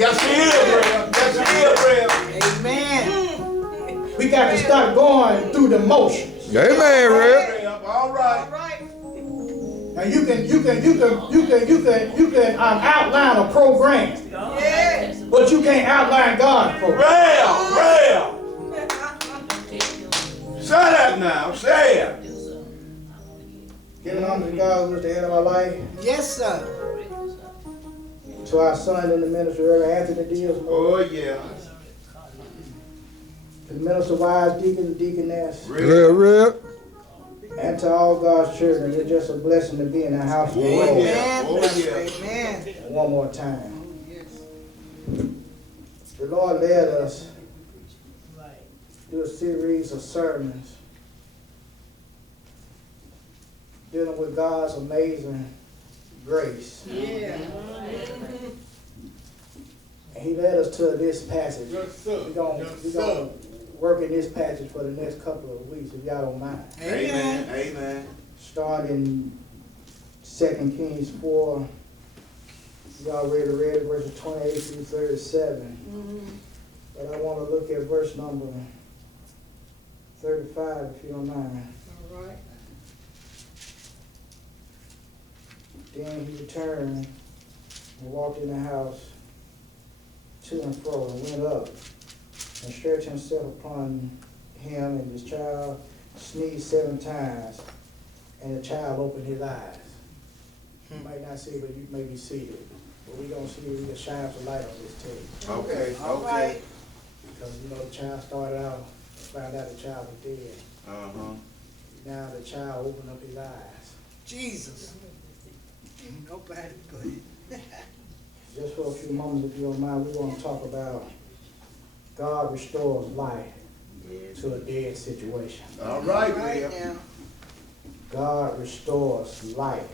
Yes, he is, Rev. Yes, he is, Rev. Amen. We got to start going through the motions. Amen, Rev. All right. Now you can outline a program, but you can't outline God's program. Rev. Say that now. Say it. Giving honor to God who is the head of our life. Yes, sir. To our son in the ministry, Reverend Anthony Diaz. Oh, yeah. To the minister, wise deacon and deaconess. Rev. And to all God's children. It's just a blessing to be in the house of the Lord. Amen. Oh, yeah. Amen. One more time. The Lord led us through a series of sermons dealing with God's amazing grace. Yeah. And he led us to this passage. Yes, sir. We're going to work in this passage for the next couple of weeks, if y'all don't mind. Amen. Amen. Starting 2 Kings 4. You already read it, verses 28 through 37. But I want to look at verse number 35, if you don't mind. All right. Then he returned and walked in the house to and fro and went up and stretched himself upon him, and his child sneezed 7 times, and the child opened his eyes. You might not see it, but you maybe see it. But we're going to see it. We can shine some light on this tape. Okay. All right. Because, the child started out, found out the child was dead. Uh-huh. Now the child opened up his eyes. Jesus. Nobody good. Just for a few moments, if you don't mind, we want to talk about God restores life to a dead situation. All right, Right Rev. now. God restores life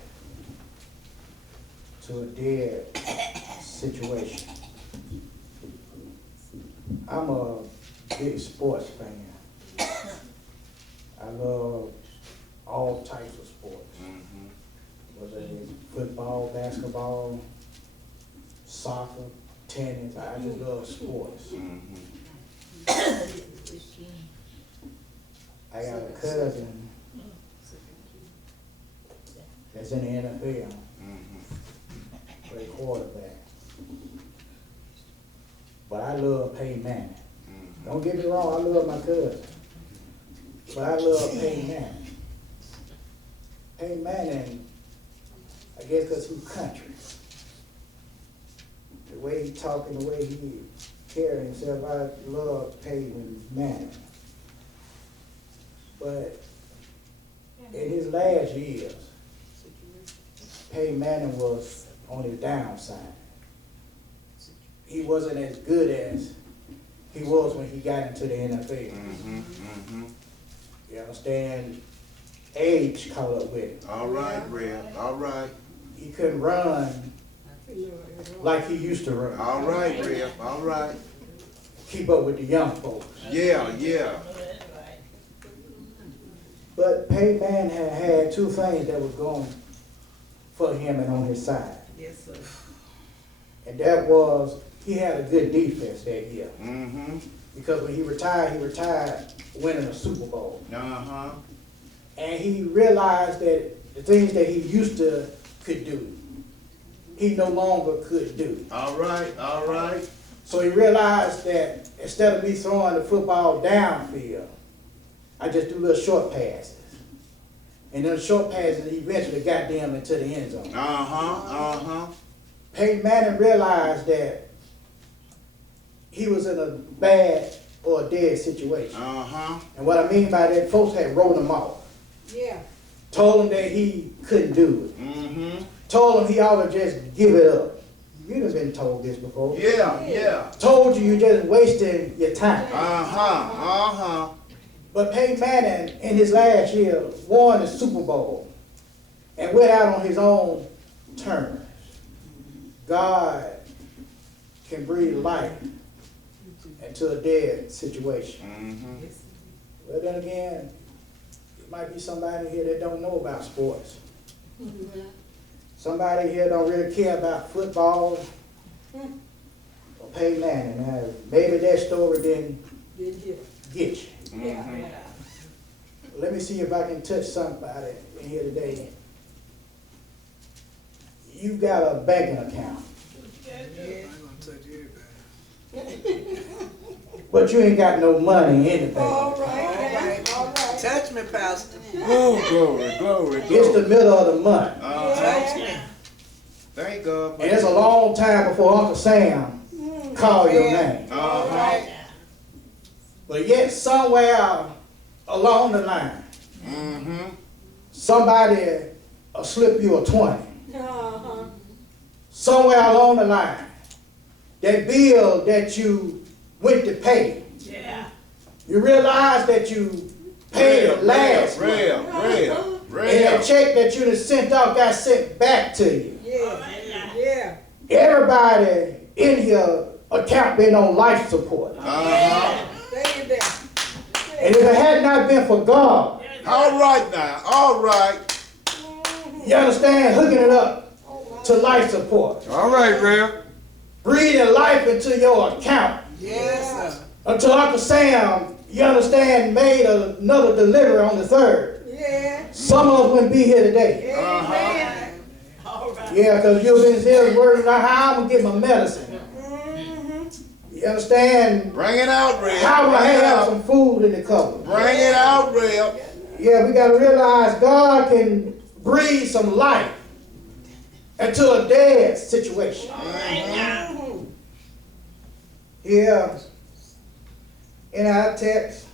to a dead situation. I'm a big sports fan. I love all types of sports. Whether it's football, basketball, soccer, tennis, I just love sports. I got a cousin that's in the NFL, play quarterback. But I love Peyton Manning. Don't get me wrong, I love my cousin. But I love Peyton Manning. Peyton Manning, I guess because he's country. The way he talk and the way he carry himself, I love Peyton Manning. But in his last years, Peyton Manning was on his downside. He wasn't as good as he was when he got into the NFL. You understand? Age caught up with him. All right, Rev. All right. He couldn't run like he used to run. All right, Rev. All right. Keep up with the young folks. Yeah. But Peyton Manning had 2 things that was going for him and on his side. Yes, sir. And that was, he had a good defense that year. Because when he retired winning a Super Bowl. And he realized that the things that he used to could do, he no longer could do. All right. So he realized that instead of me throwing the football downfield, I just do little short passes. And then the short passes eventually got them into the end zone. Peyton Manning realized that he was in a bad or a dead situation. And what I mean by that, folks had rolled him off. Yeah. Told him that he couldn't do it. Told him he ought to just give it up. You'd have been told this before. Yeah. Told you you're just wasting your time. But Peyton Manning, in his last year, won the Super Bowl and went out on his own terms. God can breathe life into a dead situation. Well, then again, there might be somebody here that don't know about sports. Somebody here don't really care about football. or pay Lanny. Now, maybe that story didn't Didn't hear. get you. Mhm. Let me see if I can touch somebody in here today. You got a banking account, but you ain't got no money in the bank. All account. right, all right. Touch me, Pastor. Oh, glory, glory, It's glory. the middle of the month, Touch me. Thank God. and it's a long time before Uncle Sam call your name. Uh-huh. But yet somewhere along the line, Mm-hmm. somebody will slip you a 20. Uh-huh. Somewhere along the line, that bill that you went to pay, you realize that you paid it last month. And that check that you done sent out got sent back to you. Yeah. Everybody in your account been on life support. Uh-huh. Stay in there. And if it had not been for God, All right now, all right. you understand, hooking it up to life support, All right, Rev. breathing life into your account, Yes, sir. until Uncle Sam, you understand, made another delivery on the 3rd. Yeah. Some of us wouldn't be here today. Amen. Yeah, because you've been here worrying about how I'm going to get my medicine. You understand? Bring it out, Red. How will I Bring it have out. some food in the cupboard? Bring it out, Red. Yeah, we got to realize God can breathe some life into a dead situation. Here in our text,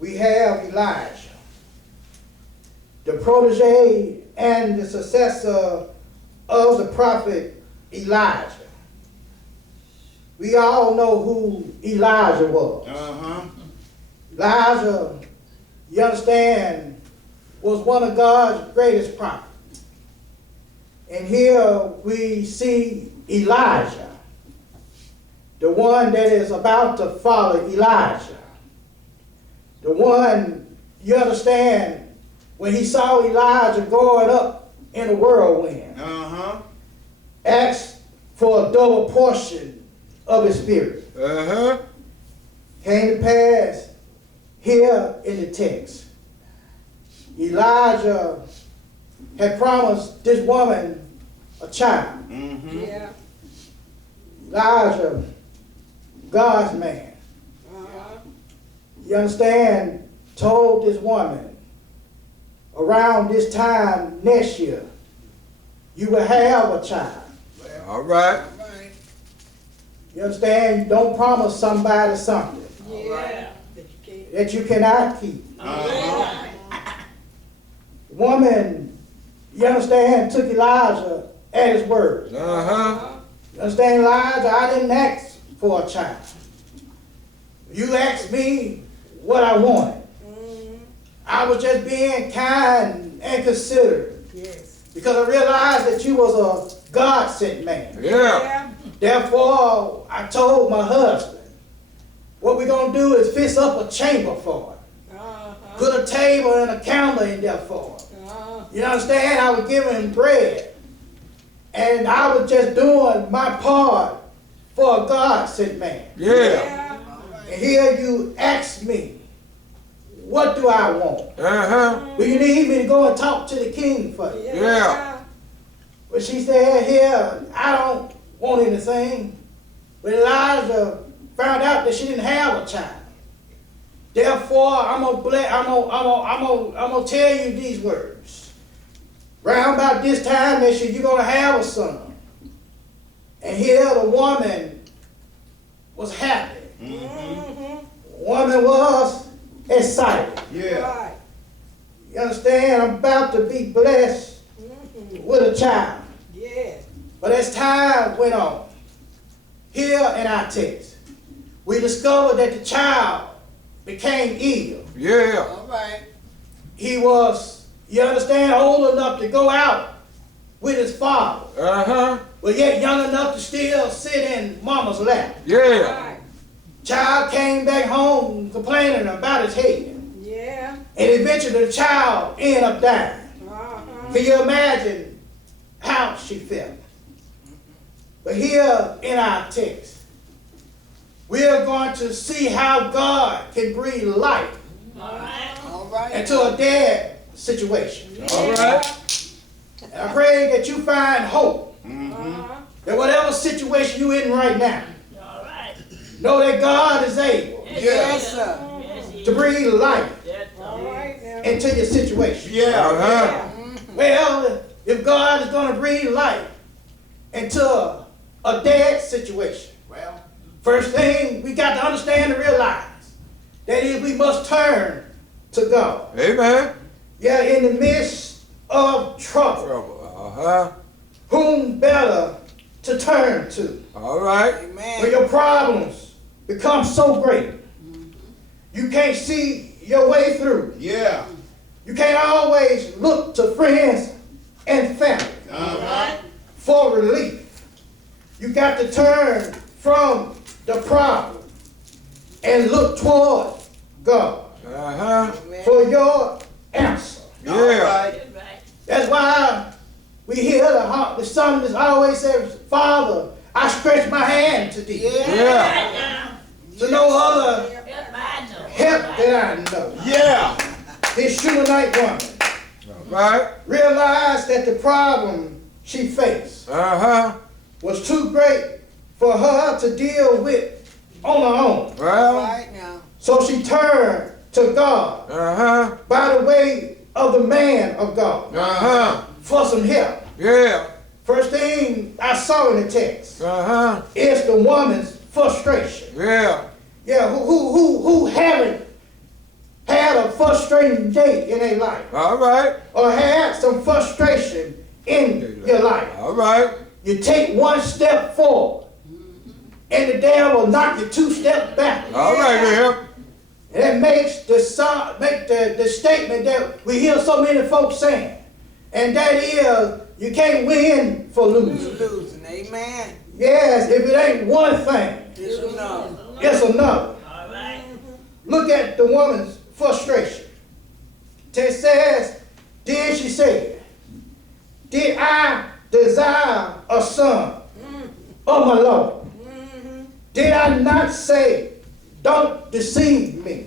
we have Elijah, the protege and the successor of the prophet Elijah. We all know who Elijah was. Uh-huh. Elijah, you understand, was one of God's greatest prophets. And here we see Elijah, the one that is about to follow Elijah. The one, you understand, when he saw Elijah going up in a whirlwind, Uh-huh. asked for a double portion of his spirit. Uh-huh. Came to pass here in the text. Elijah had promised this woman a child. Mm-hmm. Yeah. Elijah, God's man, you understand, told this woman, around this time next year, you will have a child. All right. You understand? You don't promise somebody something Yeah. That you can't. that you cannot keep. Uh-huh. Woman, you understand, took Elijah at his word. Uh-huh. You understand, Elijah? I didn't ask for a child. You asked me what I wanted. I was just being kind and considerate Yes. because I realized that you was a God-sent man. Yeah. Therefore, I told my husband, what we're going to do is fix up a chamber for it. Put a table and a counter in there for it. You understand? I was giving him bread. And I was just doing my part for a God-sent man. Yeah. And here you ask me, what do I want? Uh-huh. Do you need me to go and talk to the king for you? Yeah. But she said, here, I don't want anything. But Elijah found out that she didn't have a child. Therefore, I'm gonna tell you these words. Round about this time next year, you're gonna have a son. And here the woman was happy. Woman was excited. Yeah. Right. You understand? I'm about to be blessed with a child. Yes. But as time went on, here in our text, we discovered that the child became ill. Yeah. All right. He was, you understand, old enough to go out with his father, Uh-huh. but yet young enough to still sit in mama's lap. Yeah. Right. Child came back home complaining about his head. Yeah. And eventually the child ended up dying. Uh-huh. Can you imagine how she felt? But here in our text, we are going to see how God can breathe life All right. into a dead situation. All right. And I pray that you find hope. That whatever situation you're in right now, know that God is able Yes, sir. to breathe life All right now. into your situation. Yeah. Uh-huh. Well, if God is going to breathe life into a dead situation, well, first thing we got to understand and realize that is we must turn to God. Amen. Yeah, in the midst of trouble, Trouble. Uh-huh. whom better to turn to? All right. When Amen. your problems become so great, you can't see your way through. Yeah. You can't always look to friends and family for relief. You got to turn from the problem and look toward God Uh-huh. for your answer. All Yeah. right. That's why we hear the psalmist always says, Father, I stretch my hand to thee. Yeah. To no other help that I know. Yeah. This Shunammite woman All right. realized that the problem she faced Uh-huh. was too great for her to deal with on her own. All Well. right now. So she turned to God Uh-huh. by the way of the man of God Uh-huh. for some help. Yeah. First thing I saw in the text Uh-huh. is the woman's frustration. Yeah. Yeah, who haven't had a frustrating day in their life All right. or had some frustration in your life? All right. You take one step forward and the devil knock you 2 steps back. All right, man. And that makes the statement that we hear so many folks saying, and that is, you can't win for losing. Losing. Amen. Yes, if it ain't one thing, Yes or no? it's another. Look at the woman's frustration. It says, then she said, did I desire a son of my Lord? Did I not say, don't deceive me?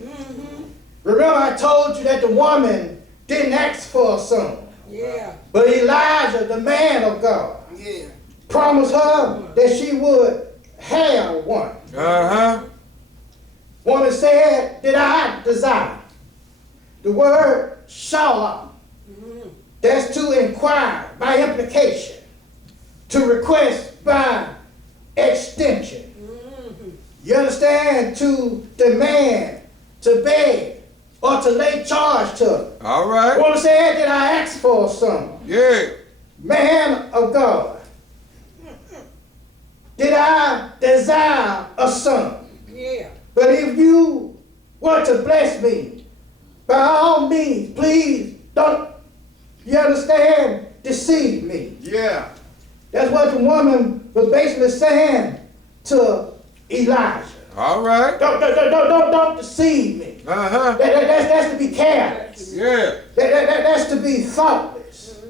Remember I told you that the woman didn't ask for a son. Yeah. But Elijah, the man of God, Yeah. promised her that she would have one. Uh-huh. Woman said, did I desire? The word shala, that's to inquire by implication, to request by extension. You understand? To demand, to beg, or to lay charge to. All right. Woman said, did I ask for a son? Yeah. Man of God, did I desire a son? Yeah. But if you were to bless me, by all means, please don't, you understand, deceive me. Yeah. That's what the woman was basically saying to Elijah. All right. Don't deceive me. Uh-huh. That's to be careless. Yeah. That's to be thoughtless,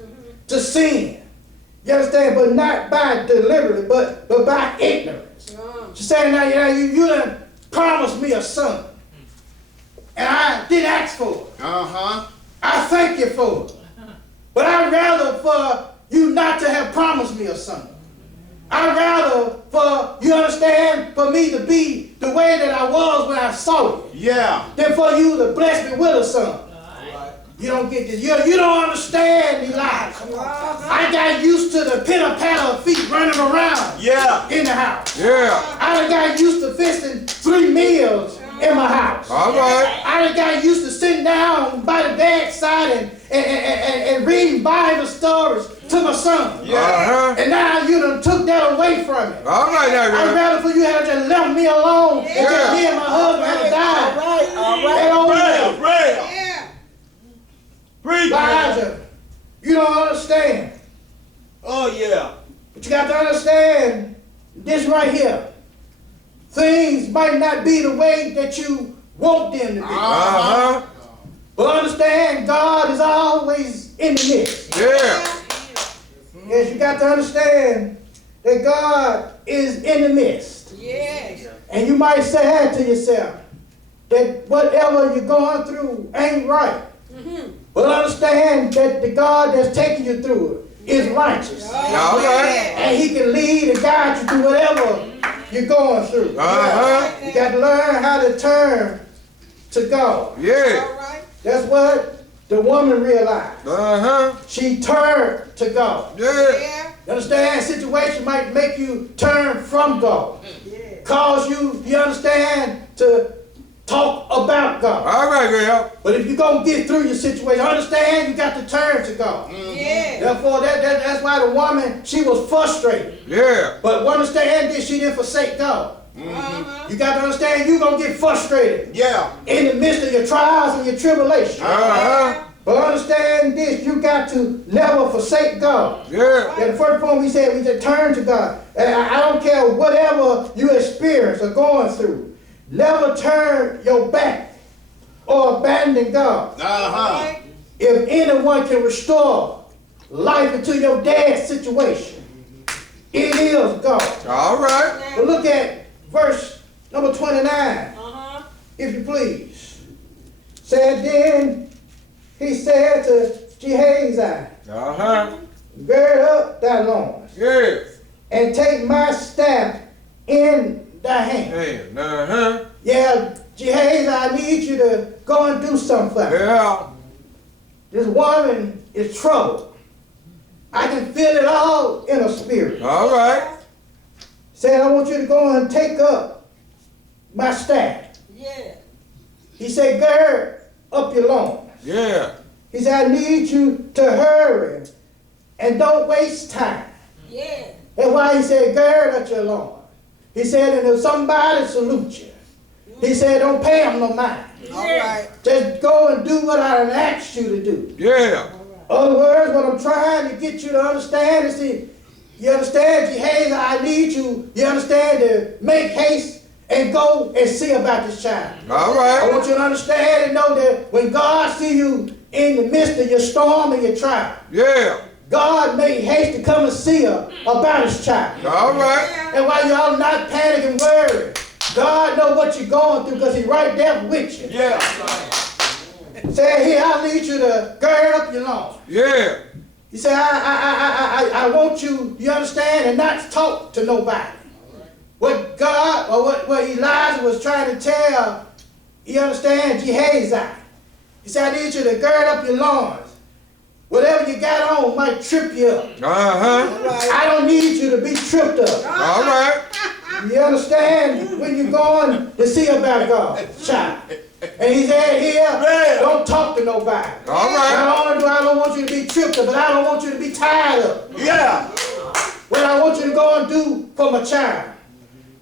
to sin. You understand? But not by deliberately, but by ignorance. She's saying, now you done promised me a son, and I didn't ask for it. Uh-huh. I thank you for it. But I'd rather for you not to have promised me a son. I'd rather for, you understand, for me to be the way that I was when I saw you, Yeah. than for you to bless me with a son. You don't get this. You don't understand, Elijah. I got used to the pitter-patter of feet running around Yeah. in the house. Yeah. I done got used to fixing 3 meals in my house. All right. I done got used to sitting down by the bedside and reading Bible stories to my son. Uh-huh. And now you done took that away from me. All right, now, I'd man. rather for you had just left me alone and just me and my husband had died. All right. All right. That old Real, real. Yeah. Preach. Elijah, you don't understand. Oh, yeah. But you got to understand this right here. Things might not be the way that you want them to be. Uh-huh. But understand, God is always in the midst. Yeah. Yes, you got to understand that God is in the midst. Yes. And you might say to yourself that whatever you're going through ain't right. But understand that the God that's taking you through it is righteous. All right. And he can lead and guide you through whatever you're going through. You got to learn how to turn to God. Yeah. All right. That's what the woman realized. She turned to God. Yeah. Yeah. You understand? Situation might make you turn from God. Cause you understand, to talk about God. All right, girl. But if you're going to get through your situation, understand you got to turn to God. Yeah. Therefore, that's why the woman, she was frustrated. Yeah. But understand this, she didn't forsake God. You got to understand you're going to get frustrated Yeah. in the midst of your trials and your tribulations. But understand this, you got to never forsake God. Yeah. And the first point we said, we just turn to God. And I don't care whatever you experience or going through. Never turn your back or abandon God. If anyone can restore life into your dead situation, it is God. All right. But look at verse number 29, if you please. Said then, he said to Gehazi, gird up thy loins, Yeah. and take my staff in thy hand. Hey. Yeah, Gehazi, I need you to go and do something for me. Yeah. This woman is troubled. I can feel it all in her spirit. All right. Said, I want you to go and take up my staff. Yeah. He said, gird up your loins. Yeah. He said, I need you to hurry and don't waste time. Yeah. That's why he said, gird up your loins. He said, and if somebody salute you, he said, don't pay them no mind. All right. Just go and do what I asked you to do. Yeah. Other words, what I'm trying to get you to understand is, see, you understand, Gehazi, I need you, you understand, to make haste and go and see about this child. All I right. want you to understand and know that when God see you in the midst of your storm and your trial, Yeah. God made haste to come and see her about his child. All right. And while y'all not panicking, worried, God know what you're going through because he's right there with you. Yeah. Say, here, I need you to gird up your loins. Yeah. He said, I want you, you understand, and not talk to nobody. What God, or what Elijah was trying to tell, you understand, Gehazi. He said, I need you to gird up your loins. Whatever you got on might trip you up. I don't need you to be tripped up. All right. You understand when you're going to see about God, child. And he said here, don't talk to nobody. All right. Not only do I don't want you to be tripped up, but I don't want you to be tired up. Yeah. What I want you to go and do for my child.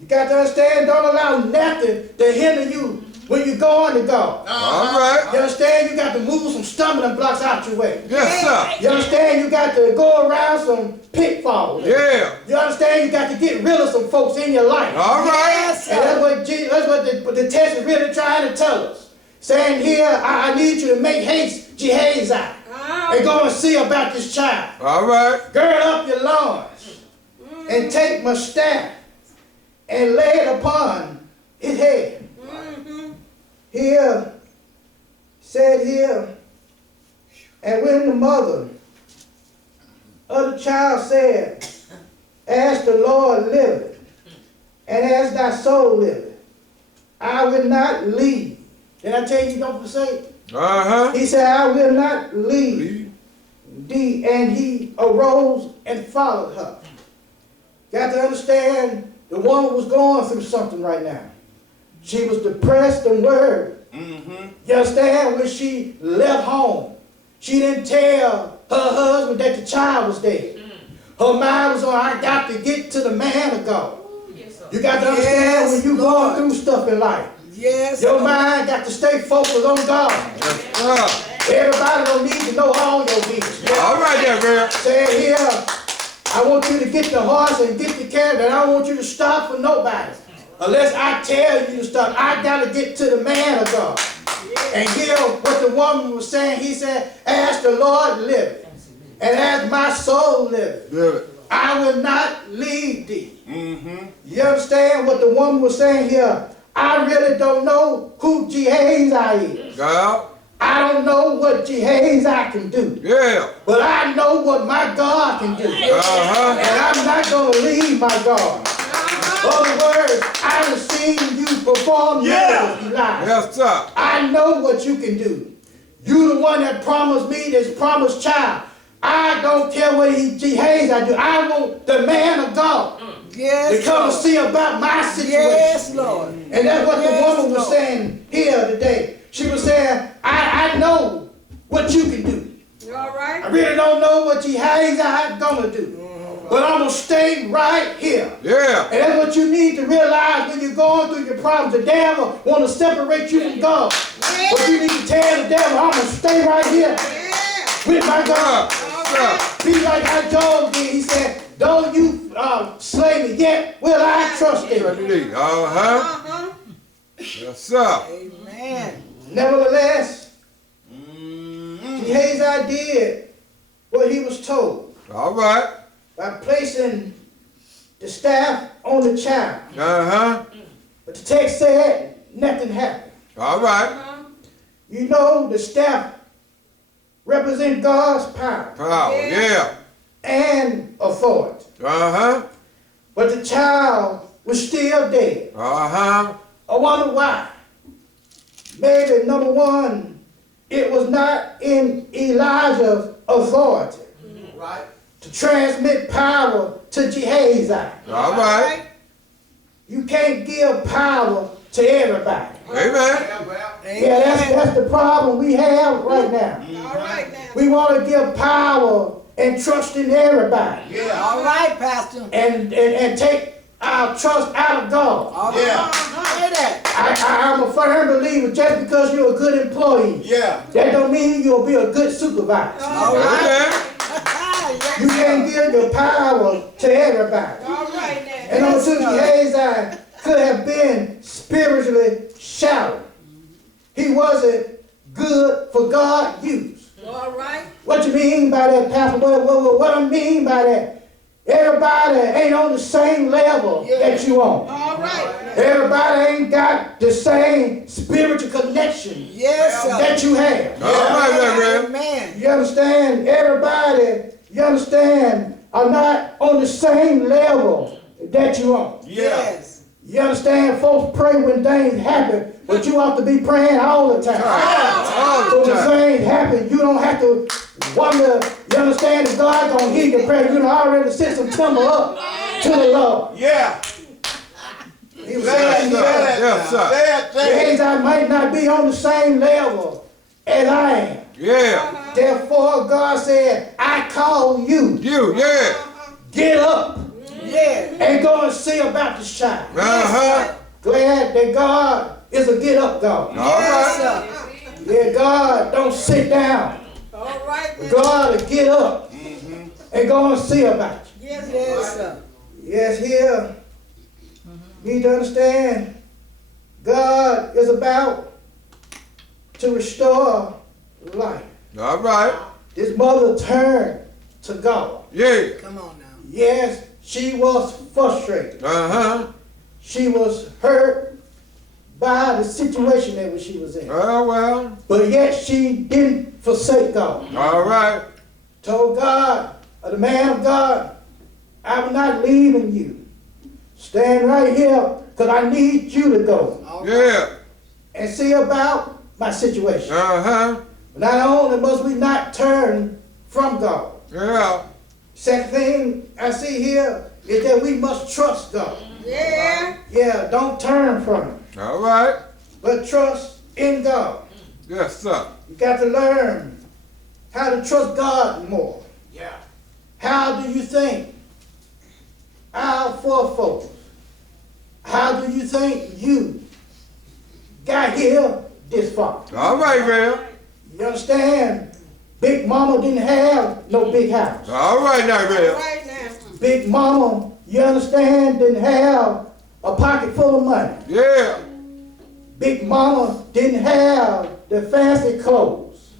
You got to understand, don't allow nothing to hinder you when you're going to God. All right. You understand, you got to move some stumbling blocks out your way. Yes, sir. You understand, you got to go around some pitfalls. Yeah. You understand, you got to get rid of some folks in your life. All right. And that's what the text is really trying to tell us. Saying here, I need you to make haste, Gehazi, and go and see about this child. All right. Gird up your loins and take my staff and lay it upon his head. Here, said here, and when the mother of the child said, as the Lord liveth, and as thy soul liveth, I will not leave. Did I tell you don't forsake? He said, I will not leave thee. And he arose and followed her. Got to understand, the woman was going through something right now. She was depressed and worried. You understand? When she left home, she didn't tell her husband that the child was dead. Her mind was on, I got to get to the man of God. You got to understand, when you going through stuff in life, your mind got to stay focused on God. Everybody don't need to know all your business. All right there, girl. Say here, I want you to get the horse and get the carrot, and I don't want you to stop for nobody. Unless I tell you to stop, I got to get to the man of God. And hear what the woman was saying. He said, as the Lord liveth, and as my soul liveth, I will not leave thee. Mm-hmm. You understand what the woman was saying here? I really don't know who Gehazi is. Yeah. I don't know what Gehazi can do. Yeah. But I know what my God can do. Uh-huh. And I'm not going to leave my God. In other words, I have seen you perform miracles, Elijah. Yes, sir. I know what you can do. You the one that promised me this promised child. I don't care what Gehazi do. I want the man of God Yes, to come and Lord. see about my situation. Yes, Lord. And that's what the woman was saying here today. She was saying, I know what you can do. You all right? I really don't know what Gehazi gonna do. But I'm gonna stay right here. Yeah. And that's what you need to realize when you're going through your problems. The devil want to separate you from God. But you need to tell the devil, I'm gonna stay right here with my God. Be like how Job did. He said, don't you slay me, yet will I trust him. Uh-huh. Yes, sir. Amen. Nevertheless, Gehazi did what he was told All right. by placing the staff on the child. Uh-huh. But the text said nothing happened. All right. You know, the staff represent God's power Power. Yeah. and authority. Uh-huh. But the child was still dead. Uh-huh. I wonder why. Maybe, number one, it was not in Elijah's authority to transmit power to Gehazi. All right. You can't give power to everybody. Amen. Yeah, that's the problem we have right now. All right now. We want to give power and trust in everybody. All right, Pastor. And take our trust out of God. All right. Say that. I'm a firm believer just because you're a good employee, Yeah. that don't mean you'll be a good supervisor. All right. Amen. You can't give your power to everybody. All right now. And on two, Gehazi could have been spiritually shallow. He wasn't good for God use. All right. What you mean by that, Pastor? What I mean by that? Everybody ain't on the same level that you on. All right. Everybody ain't got the same spiritual connection Yes, sir. that you have. All right, Reverend. Amen. You understand? Everybody, you understand, are not on the same level that you on. Yes. You understand? Folks pray when things happen, but you have to be praying all the time. All So the when time. things happen, you don't have to wonder, you understand, if God gonna hear your prayer. You done already sent some timber up to the Lord. Yeah. He was Say that, saying say here, that. Yes, sir. Say it, say it. Gehazi might not be on the same level as I am. Yeah. Therefore, God said, I call you. You. Yeah. Get up Yeah. and go and see about this child. Uh-huh. Glad that God is a get up God. All Yes, right. sir. Yeah, God don't sit down. All right now. God will get up and go and see about you. Yes, Yes, sir. Yes, here, you need to understand, God is about to restore life. All right. This mother turned to God. Yeah. Come on now. Yes, she was frustrated. Uh-huh. She was hurt by the situation that she was in. Oh, well. But yet she didn't forsake God. All right. Told God, or the man of God, I'm not leaving you. Stand right here, because I need you to go All right. Yeah. and see about my situation. Uh-huh. Not only must we not turn from God. Yeah. Second thing I see here is that we must trust God. Yeah. Yeah, don't turn from Him, All right. but trust in God. Yes, sir. You got to learn how to trust God more. Yeah. How do you think our forefathers, how do you think you got here this far? All right, Rev. You understand? Big Mama didn't have no big house. All right now, All Rev. right now. Big Mama, you understand, didn't have a pocket full of money. Yeah. Big Mama didn't have the fancy clothes.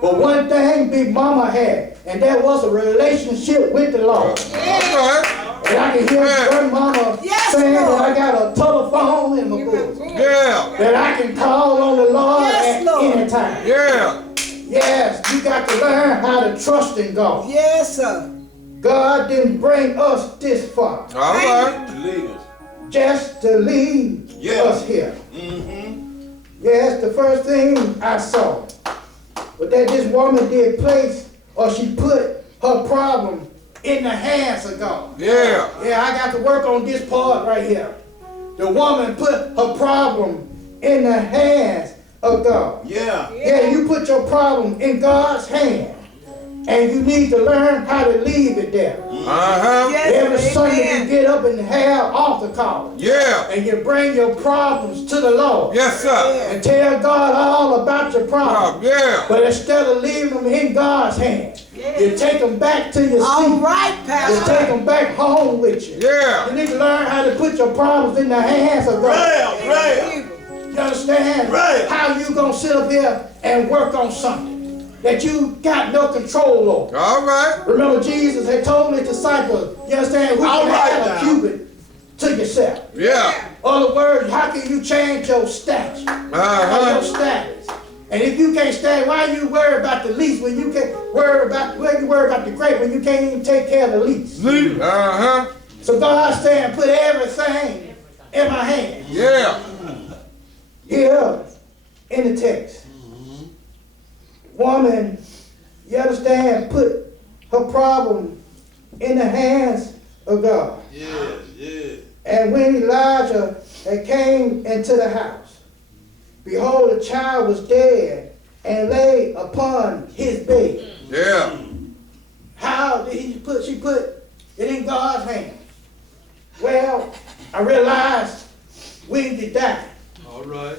But one thing Big Mama had, and that was a relationship with the Lord. All right. And I can hear Grandmama Yes, saying Lord. that I got a telephone in my book. Yeah. That I can call on the Lord Yes, at Lord. any time. Yeah. Yes, you got to learn how to trust in God. Yes, sir. God didn't bring us this far All right. Leaders. just to leave Yeah. us here. Mm-hmm. Yes, the first thing I saw was that this woman did place, or she put her problem in the hands of God. Yeah. Yeah, I got to work on this part right here. The woman put her problem in the hands of God. Yeah. Yeah, you put your problem in God's hand, and you need to learn how to leave it there. Uh-huh. Yes, Every Sunday you amen. get up and have altar call, Yeah. and you bring your problems to the Lord Yes, sir. and tell God all about your problems. Yeah. But instead of leaving them in God's hands, you take them back to your All seat. right, You Pastor. take them back home with you. Yeah. You need to learn how to put your problems in the hands of God. Rail, rail. You understand? Right. How you gonna sit up here and work on something that you got no control over? All right. Remember, Jesus had told his disciples, you understand, we All can right add a now. cubit to yourself. Yeah. Other words, how can you change your stature or your Uh-huh. status? And if you can't stand, why you worry about the least when you can't worry about the great when you can't even take care of the least? Uh-huh. So God saying, put everything in my hands. Yeah. Here in the text. Woman, you understand, put her problem in the hands of God. Yeah, yeah. And when Elijah had came into the house, behold, the child was dead and lay upon his bed. Yeah. How did she put it in God's hands? Well, I realized when you die, All right.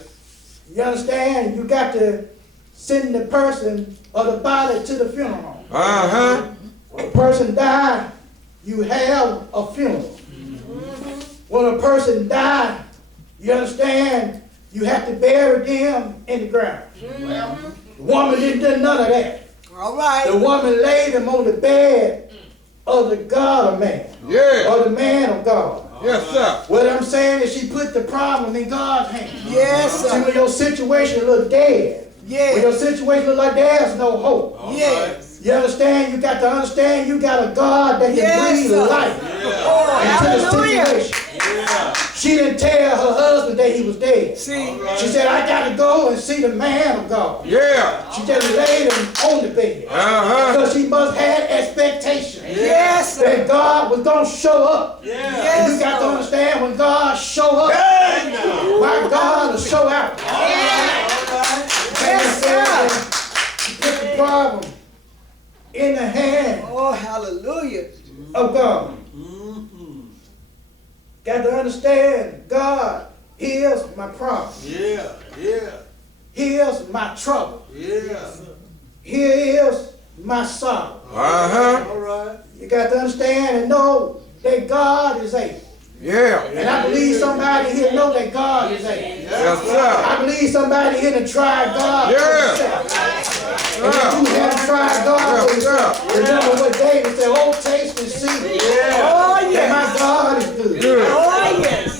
you understand, you got to send the person or the body to the funeral home. Uh-huh. When a person dies, you have a funeral. When a person dies, you understand, you have to bury them in the ground. The woman didn't do none of that. All The right. woman laid him on the bed of the God of man, Yeah. or the man of God. Yes, sir. What I'm saying is she put the problem in God's hands. Yes, See, when sir. your situation look dead, when your Yes. situation look like there's no hope, Yes. you understand, you got to understand you got a God that can Yes, breathe sir. life Oh, into the hallelujah. situation. Yeah. She didn't tell her husband that he was dead. See. She said, I got to go and see the man of God. Yeah. She just laid him on the bed. Uh-huh. Because she must have expectation Yes, sir. that God was going to show up. Yeah. And Yes, you got to Lord. understand when God show up, Hey, now. my God will show out. Yes, sir. Put the problem in the hand Oh, hallelujah. of God. Got to understand, God heals my problem. Yeah, yeah, Heals my trouble. yeah. Heals my sorrow. Uh-huh. All right. You got to understand and know that God is able. Yeah. And I believe somebody here know that God is able. Yes, sir. I believe somebody here to try God for Yeah. themselves. And if you haven't tried God for Yes, yourself, remember what David said, oh, taste and see Oh, that yes. my God is good. Good. Oh, yes.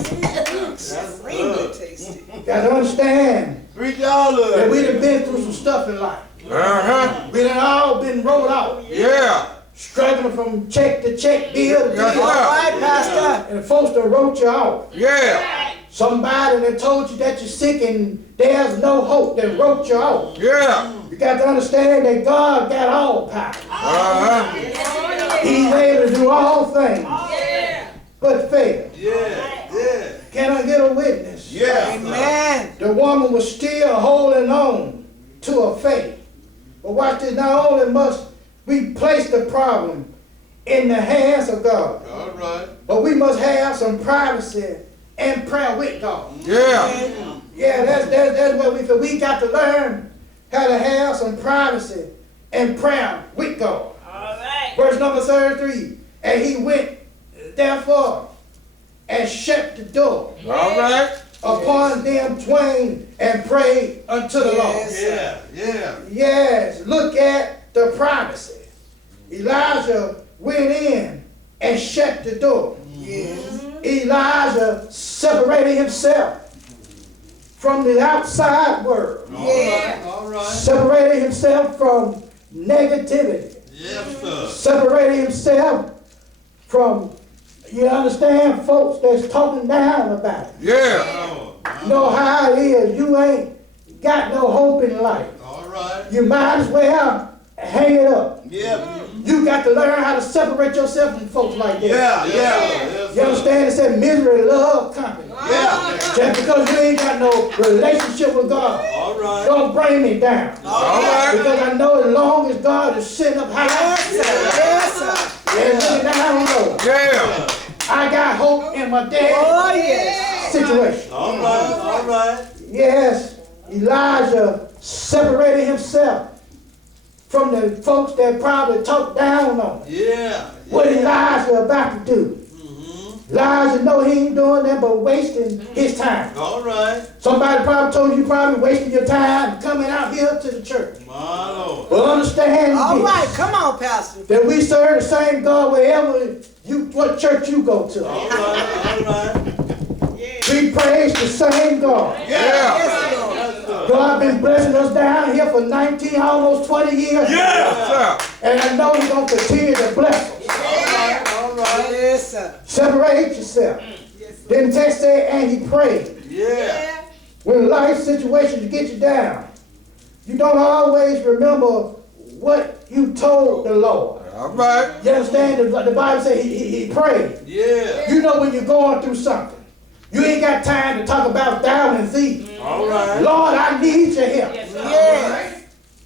Extremely tasty. Got to understand Preach all of that it. we done been through some stuff in life. Uh-huh. We done all been rolled out, Yeah. struggling from check to check, bill to Yes, bill. All right, Pastor. And folks done wrote you out. Yeah. Somebody that told you that you're sick and there's no hope that wrote you out. Yeah. You got to understand that God got all power. Uh-huh. He's able to do all things but fail. Yeah, yeah. Can I get a witness? Yeah. Amen. The woman was still holding on to her faith. But watch this, not only must we place the problem in the hands of God, All right. but we must have some privacy and prayer with God. Yeah. Yeah, that's what we feel. We got to learn how to have some privacy and prayer with God. Verse number 33. And he went, therefore, and shut the door All right. upon them twain and prayed unto the Lord. Yeah, yeah. Yes, look at the privacy. Elijah went in and shut the door. Elijah separated himself from the outside world. All right. Separated himself from negativity. Yes, sir. Separated himself from, you understand, folks that's talking down about it. Yeah. Oh, You know how it is. You ain't got no hope in life. all right. You might as well hang it up. Yeah. You got to learn how to separate yourself from folks like that. Yeah, yeah. You understand? It said misery love company. Yeah. Just because you ain't got no relationship with God, All right. don't bring me down. All right. Because I know as long as God is sitting up high, Yes, sir. and looking down low, Yeah. I got hope in my Oh, dead yes. situation. All right. All right. Yes, Elijah separated himself from the folks that probably talked down on him. Yeah. What Elijah about to do? Elijah know he ain't doing that but wasting his time. All right. Somebody probably told you probably wasting your time coming out here to the church. My Lord. But understand All this, right, come on, Pastor. that we serve the same God wherever what church you go to. All right. All right. We praise the same God. Yeah. Yes, Lord. Yes, sir. God been blessing us down here for 19, almost 20 years. Yes, sir. And I know He's going to continue to bless us. All right. Yes, sir. Separate yourself. Then the text said, and he prayed. Yeah. When life situations get you down, you don't always remember what you told the Lord. All right. You understand? The Bible says he prayed. Yeah. You know when you're going through something. You ain't got time to talk about down and thee. All right. Lord, I need your help. Yes.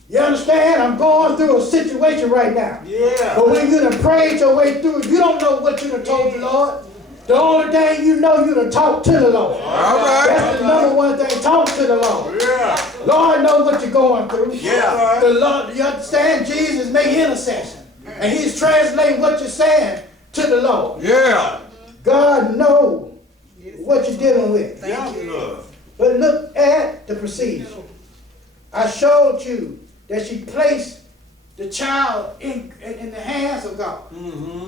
You understand? I'm going through a situation right now. Yeah. But when you done prayed your way through it, you don't know what you done told the Lord. The only thing you know, you done talked to the Lord. All right. That's the number one thing, talk to the Lord. Yeah. Lord knows what you're going through. Yeah. The Lord, you understand? Jesus make intercession. And he's translating what you're saying to the Lord. Yeah. God knows what you're dealing with. Yes, sir. But look at the procedure. I showed you that she placed the child in the hands of God.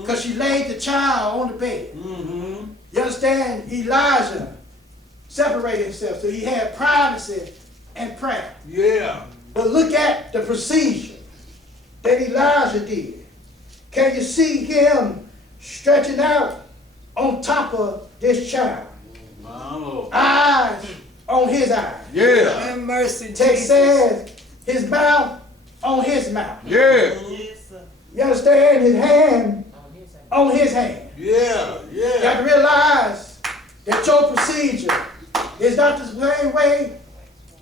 Because she laid the child on the bed. You understand? Elijah separated himself. So he had privacy and prayer. Yeah. But look at the procedure that Elijah did. Can you see him stretching out on top of this child? My Lord. Eyes on his eyes. Yeah. Have mercy, Text Jesus. says his mouth on his mouth. Yeah. You understand? His hand on his hand. Yeah. You Yeah. got to realize that your procedure is not the same way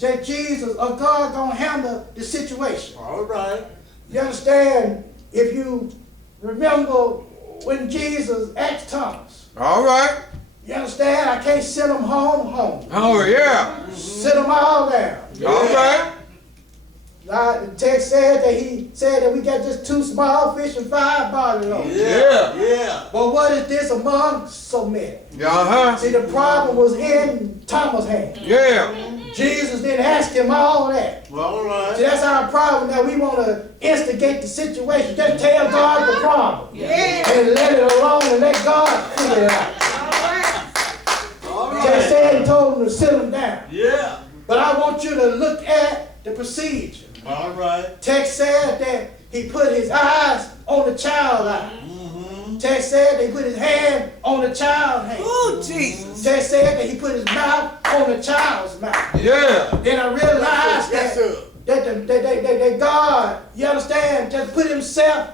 that Jesus or God gonna handle the situation. All right. You understand? If you remember when Jesus asked Thomas, All right. you understand? I can't send them home. Oh, yeah. Send them all down. All right. The text said that he said that we got just 2 small fish and 5 barley loaves. Yeah. Yeah. But what is this among so many? Uh-huh. See, the problem was in Thomas' hand. Yeah. Jesus didn't ask him all that. All See, right. that's our problem now. We want to instigate the situation. Just tell God the problem. And let it alone and let God figure it out. All Just right. said and told him to sit him down. Yeah. But I want you to look at the procedure. All right. Text said that he put his eyes on the child's eye. Text said that he put his hand on the child's hand. Oh, Jesus. Text said that he put his mouth on the child's mouth. Yeah. Then I realized Yes, sir. that God, you understand, just put himself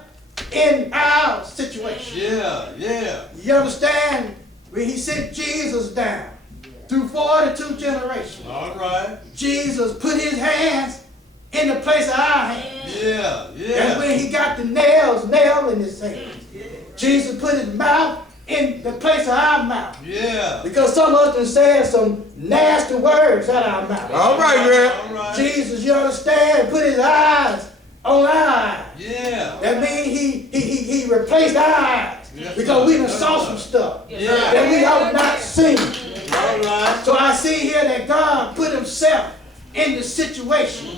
in our situation. Yeah. Yeah. You understand? When he sent Jesus down through 42 generations, All right. Jesus put his hands in the place of our hands. Yeah. And Yeah. when he got the nails nailed in his hands, Jesus put his mouth in the place of our mouth. Yeah. Because some of us done said some nasty words out of our mouth. All right, man. All right. Jesus, you understand, put his eyes on our eyes. Yeah. That means he replaced our eyes. Yes, Because we done sir. saw some stuff Yeah. that we ought not seen. All right. So I see that God put himself in the situation.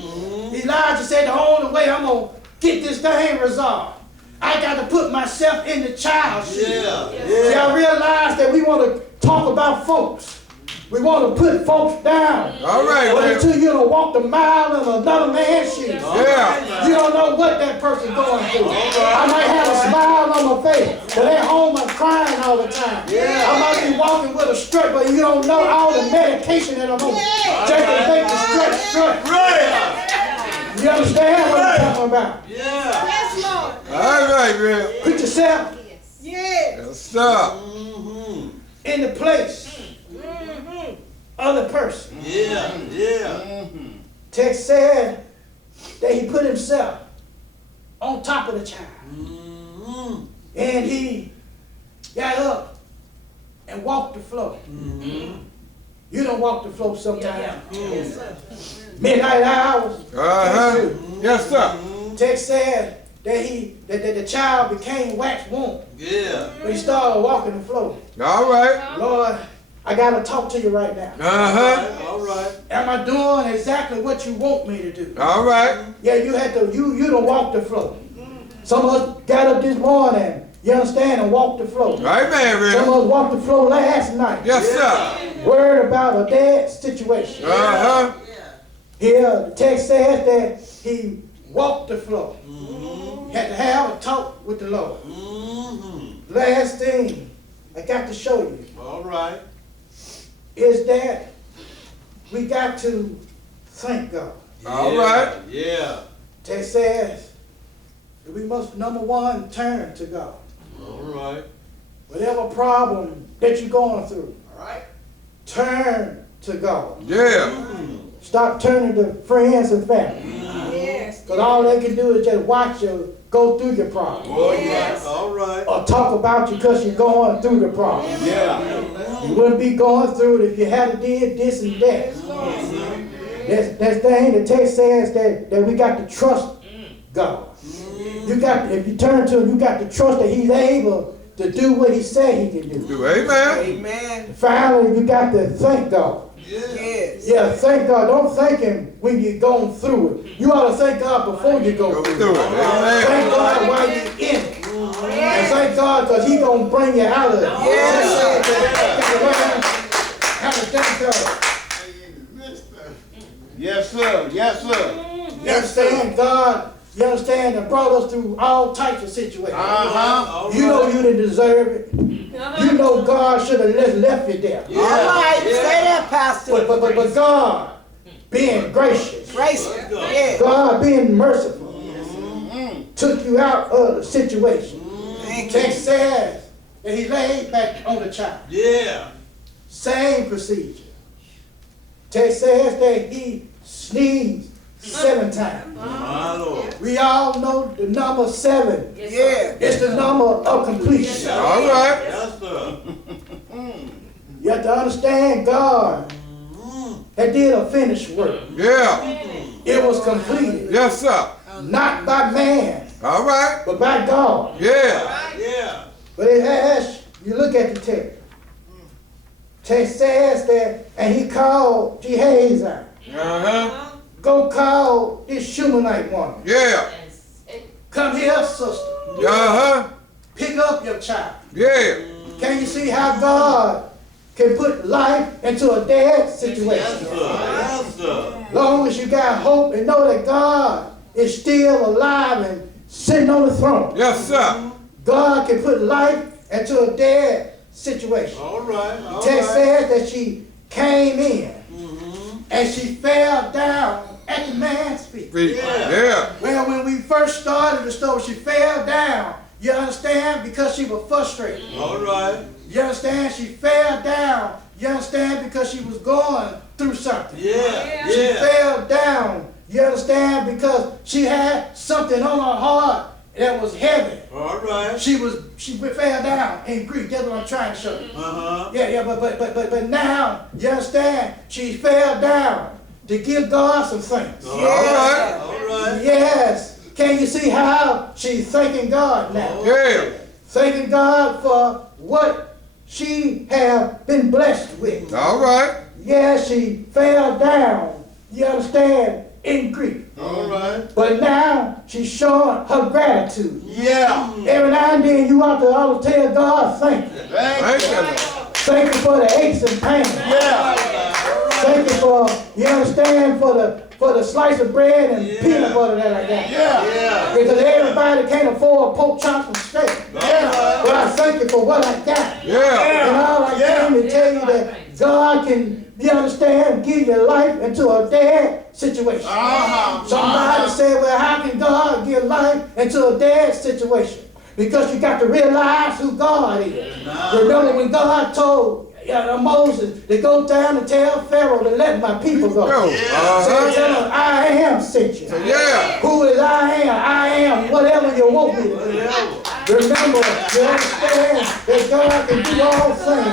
Elijah said, the only way I'm going to get this thing resolved, I got to put myself in the child's shoes. Yeah. See, I realize that we want to talk about folks. We want to put folks down. All right, But Rev. until you don't walk the mile in another man's shoes, Yeah. you don't know what that person's going through. I might have a smile on my face, but at home I'm crying all the time. I might be walking with a strut, but you don't know all the medication that I'm on. Just to make the strut. Right. You understand what I'm talking about? Yeah. Yes, Lord. All right, Rev. Put yourself Yes. Yes, sir. in the place of the person. Yeah. Yeah. Text said that he put himself on top of the child. And he got up and walked the floor. You don't walk the floor sometimes. Midnight hours. Uh-huh. Yes, sir. Text said that the child became wax warm. Yeah. When he started walking the floor. All right. Lord, I gotta talk to you right now. Uh-huh. All right. Am I doing exactly what you want me to do? All right. Yeah, you had to, you don't walk the floor. Some of us got up this morning, you understand, and walked the floor. Right, man, Some Rev. of us walked the floor last night. Yes, sir. Worried about a dead situation. Uh-huh. Here, the text says that he walked the floor. Had to have a talk with the Lord. Last thing I got to show you All right. is that we got to thank God. All right. Yeah. Text says that we must, number one, turn to God. All right. Whatever problem that you're going through, All right. turn to God. Yeah. Stop turning to friends and family. Yes. Because all they can do is just watch you go through your problem. Oh, yeah. All right. Or talk about you because you're going through the problem. Yeah. You wouldn't be going through it if you hadn't did this and that. That's thing the text says that we got to trust God. You got, if you turn to him, you got to trust that he's able to do what he said he can do. Amen. Amen. Finally, you got to thank God. Yes. Yeah, thank God. Don't thank him when you're going through it. You ought to thank God before you go Go through through it. it. Amen. Thank God while you're in it. And thank God because he's going to bring you out of it. Yes. How to thank God. Yes, sir. Yes, sir. You understand? God, you understand, that brought us through all types of situations. Uh-huh. You know you didn't deserve it. You know God should have just left you there. All right. Say that, Pastor. But God being gracious, Grace. Yeah. God being merciful, took you out of the situation. Thank you. Text says that he laid back on the child. Yeah. Same procedure. Text says that he sneezed 7 times. My Lord. We all know the number 7. Yeah. It's the number of completion. All right. Yes, sir. You have to understand God that did a finished work. Yeah. It was completed. Yes, sir. Not by man, All right. but by God. Yeah. Yeah. But it has, you look at the text. Text says that, and he called Gehazi. Uh-huh. Go call this Shumanite woman. Yeah. Come here, sister. Uh-huh. Pick up your child. Yeah. Can you see how God can put life into a dead Yes, situation? sir. Yes, sir. Long as you got hope and know that God is still alive and sitting on the throne. Yes, sir. God can put life into a dead situation. All right. All Text right. says that she came in and she fell down at the man's feet. Yeah. Well, when we first started the story, she fell down. You understand? Because she was frustrated. All right. You understand? She fell down. You understand? Because she was going through something. Yeah. She Yeah. fell down. You understand? Because she had something on her heart that was heavy. All right. She fell down in Greek. That's what I'm trying to show you. Uh-huh. Yeah, but now, you understand? She fell down to give God some thanks. All right. All right. Yes. Can you see how she's thanking God now? Yeah. Thanking God for what she have been blessed with. All right. Yeah, she fell down, you understand, in grief. All right. But now she's showing her gratitude. Yeah. Every now and then you ought to tell God, thank you. Thank you, Lord. Thank you for the aches and pains. Yeah. Thank you for, you understand, for the slice of bread and peanut butter that I got. Yeah. Because everybody can't afford pork chops and steak. Yeah. But I thank you for what I got. Yeah. And all I came to tell you that God can, you understand, give your life into a dead situation. Somebody said, well, how can God give life into a dead situation? Because you got to realize who God is. Remember when God told Moses to go down and tell Pharaoh to let my people go. Go. So tell him, I am sent you. Yeah. Who is I am? I am whatever you want me to be. Remember, you understand that God can do all things.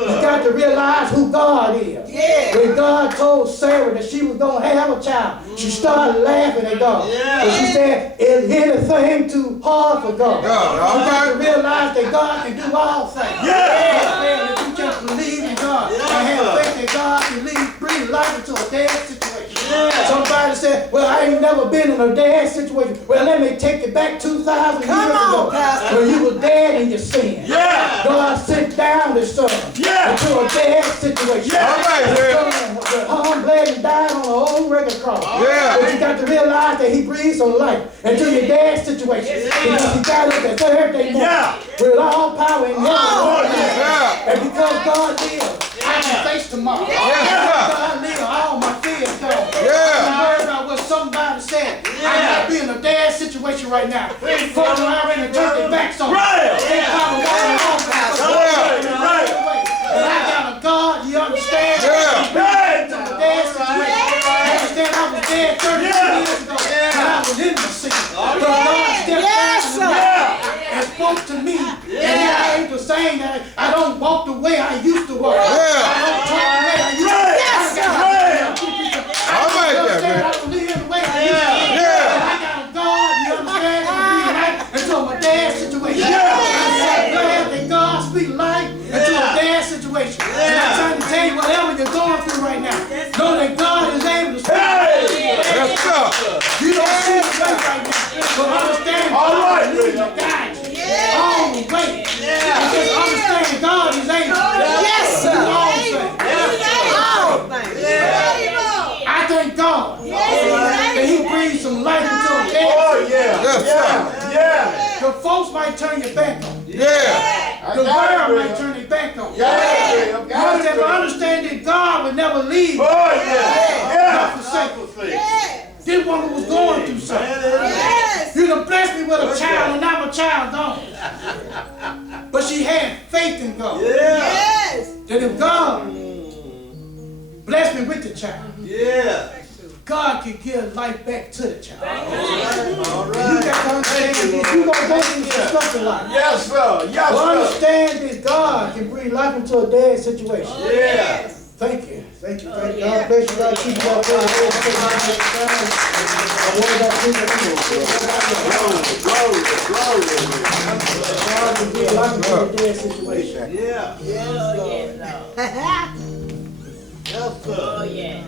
You got to realize who God is. Yeah. When God told Sarah that she was going to have a child, she started laughing at God. And she said, is anything too hard for God? You got to realize that God can do all things. If you just believe in God and have faith that God can breathe life into a dead situation. Somebody said, well, I ain't never been in a dead situation. Well, let me take you back 2,000 years ago. Pastor. When you were dead in your sin. God sent down His Son into a dead situation. All right, His yeah. Son was hung, bled, and died on an old record cross. Yeah. But you got to realize that He breathed some life into your dead situation. Because He got up the third day morning with all power in heaven. Yeah. And because God lives, I can face tomorrow. Yes, sir. God lives, all my fears gone. Yeah. I'm worried about what somebody said. I might be in a dead situation right now. Folks are already turned their backs on me. They probably walking off and I got a God, you understand? Yeah. Into the dead situation. You understand? I was dead 32 years ago. And I was in my sin. But God stepped down and spoke to me. And I ain't the same that I don't walk the way I used to walk. I don't talk the way I used to talk. All right, You understand? yeah. I don't live the way I used to. Yeah. And I got a God, you understand? That breathe life into a dead situation. I'm so glad that God speaks life into a dead situation. And I'm trying to tell you, whatever you're going through right now, know that God is able to speak. Yes, sir. You don't see the way right now, but understand God is leading and guiding you all the way. And just understand God is able. Yes, sir. Do all things. All things. I thank God that He breathed some life into a dead. Yes, sir. The folks might turn your back on you. Yeah. The world might turn their back on you. But understand that God would never leave you. Not forsake you. This woman was going through something. You done blessed me with a child and now my child gone. But she had faith in God. That if God blessed me with the child, God can give life back to the child. You got to understand this. You gonna go through some stuff in life. Yes, sir. Yes, But understand that God can breathe life into a dead situation. Yeah. Thank you. Thank you. Thank you. God bless you. God keep you up there. God can breathe life into a dead situation. Yeah. Oh, yeah, Lord. Yes, sir. Oh, yeah.